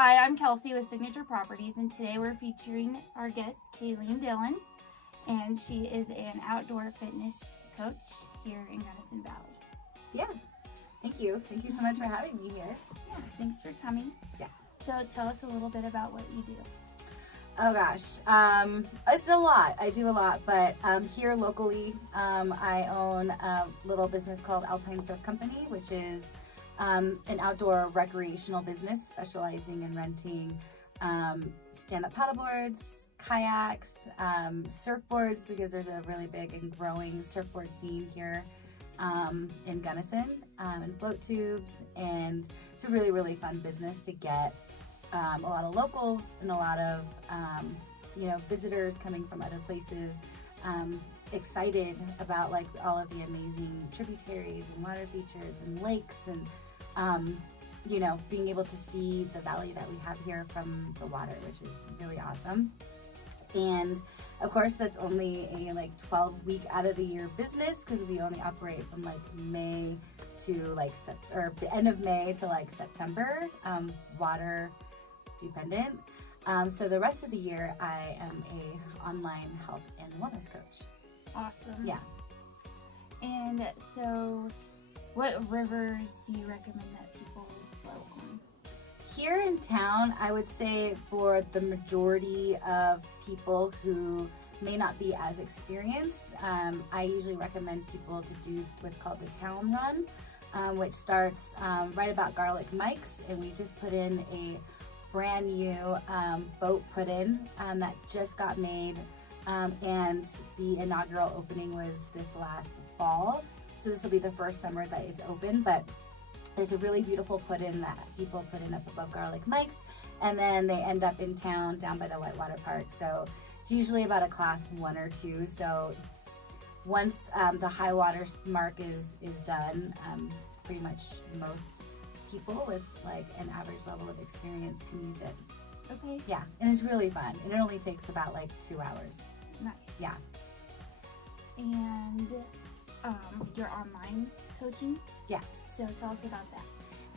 Hi, I'm Kelsey with Signature Properties, and today we're featuring our guest, Keileen Dillon, and she is an outdoor fitness coach here in Gunnison Valley. Yeah, thank you. Thank you so much for having me here. Yeah, thanks for coming. Yeah. So tell us a little bit about what you do. Oh gosh, it's a lot. I do a lot, but here locally, I own a little business called Alpine Surf Company, which is an outdoor recreational business specializing in renting stand-up paddleboards, kayaks, surfboards, because there's a really big and growing surfboard scene here in Gunnison, and float tubes, and it's a really, really fun business to get a lot of locals and a lot of visitors coming from other places excited about like all of the amazing tributaries and water features and lakes and being able to see the valley that we have here from the water, which is really awesome. And of course, that's only a 12-week out of the year business, because we only operate from May to the end of May to September, water dependent. So the rest of the year, I am a online health and wellness coach. Awesome. Yeah. And so, what rivers do you recommend that people float on? Here in town, I would say for the majority of people who may not be as experienced, I usually recommend people to do what's called the town run, which starts right about Garlic Mike's, and we just put in a brand new boat put in that just got made, and the inaugural opening was this last fall, so this will be the first summer that it's open. But there's a really beautiful put in that people put in up above Garlic Mike's, and then they end up in town down by the Whitewater Park. So it's usually about a class 1 or 2. So once the high water mark is done, pretty much most people with an average level of experience can use it. Okay. Yeah, and it's really fun, and it only takes about 2 hours. Nice. Yeah. And your online coaching? Yeah. So tell us about that.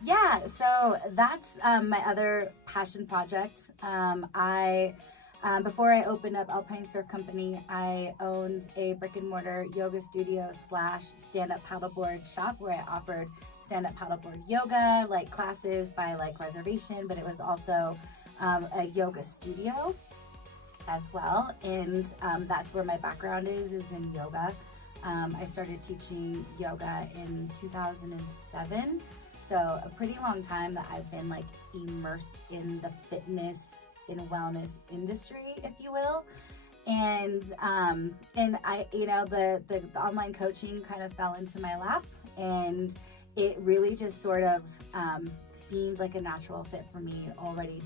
Yeah, so that's my other passion project. Before I opened up Alpine Surf Company, I owned a brick and mortar yoga studio / stand-up paddleboard shop where I offered stand-up paddleboard yoga classes by reservation, but it was also a yoga studio as well. And that's where my background is in yoga. I started teaching yoga in 2007, so a pretty long time that I've been immersed in the fitness and wellness industry, if you will. And I, the online coaching kind of fell into my lap, and it really just sort of seemed like a natural fit for me, already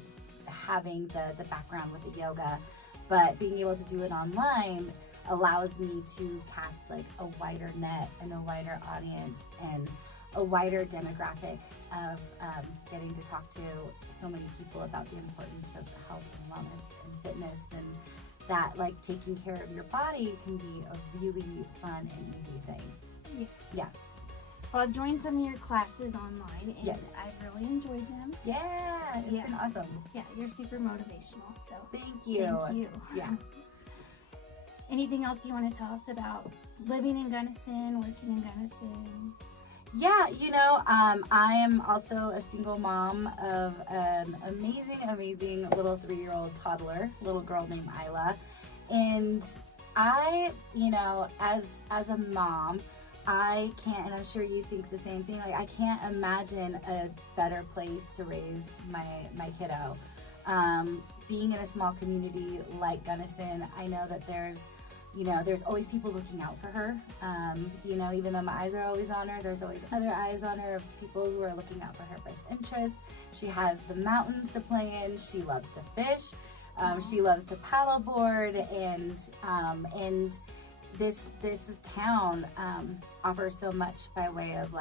having the background with the yoga, but being able to do it online allows me to cast a wider net and a wider audience and a wider demographic of getting to talk to so many people about the importance of health and wellness and fitness, and that taking care of your body can be a really fun and easy thing. Yeah. Well, I've joined some of your classes online, and Yes. I've really enjoyed them. Yeah, it's been awesome. Yeah, you're super motivational, so Thank you. thank you. Yeah. Anything else you want to tell us about living in Gunnison, working in Gunnison? Yeah, I am also a single mom of an amazing little 3-year-old toddler, little girl named Isla. And I, as a mom, I can't, and I'm sure you think the same thing, I can't imagine a better place to raise my kiddo. Being in a small community like Gunnison, I know that there's always people looking out for her. Even though my eyes are always on her, there's always other eyes on her of people who are looking out for her best interests. She has the mountains to play in. She loves to fish. She loves to paddleboard, and this town offers so much by way of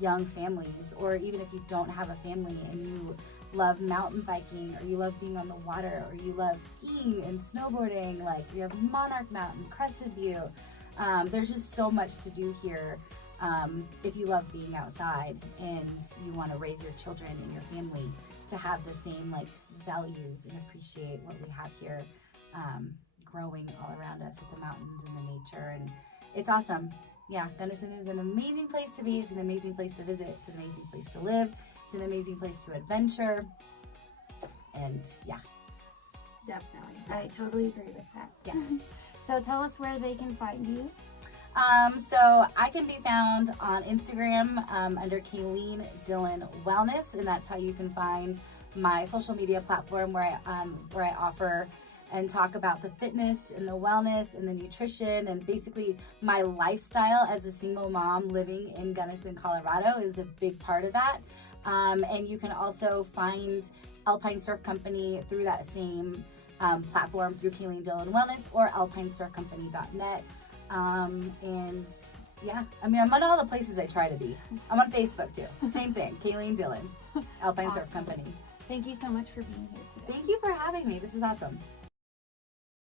young families, or even if you don't have a family and you love mountain biking, or you love being on the water, or you love skiing and snowboarding, you have Monarch Mountain, Crested View. There's just so much to do here if you love being outside and you want to raise your children and your family to have the same like values and appreciate what we have here growing all around us with the mountains and the nature. And it's awesome. Yeah, Gunnison is an amazing place to be. It's an amazing place to visit. It's an amazing place to live. It's an amazing place to adventure. And yeah. Definitely. I totally agree with that. Yeah. So tell us where they can find you. So I can be found on Instagram under Keileen Dillon Wellness, and that's how you can find my social media platform where I offer and talk about the fitness and the wellness and the nutrition, and basically my lifestyle as a single mom living in Gunnison, Colorado is a big part of that. And you can also find Alpine Surf Company through that same platform through Keileen Dillon Wellness or alpinesurfcompany.net. And yeah, I mean, I'm on all the places I try to be. I'm on Facebook too. Same thing, Keileen Dillon, Alpine Surf Company. Thank you so much for being here today. Thank you for having me. This is awesome.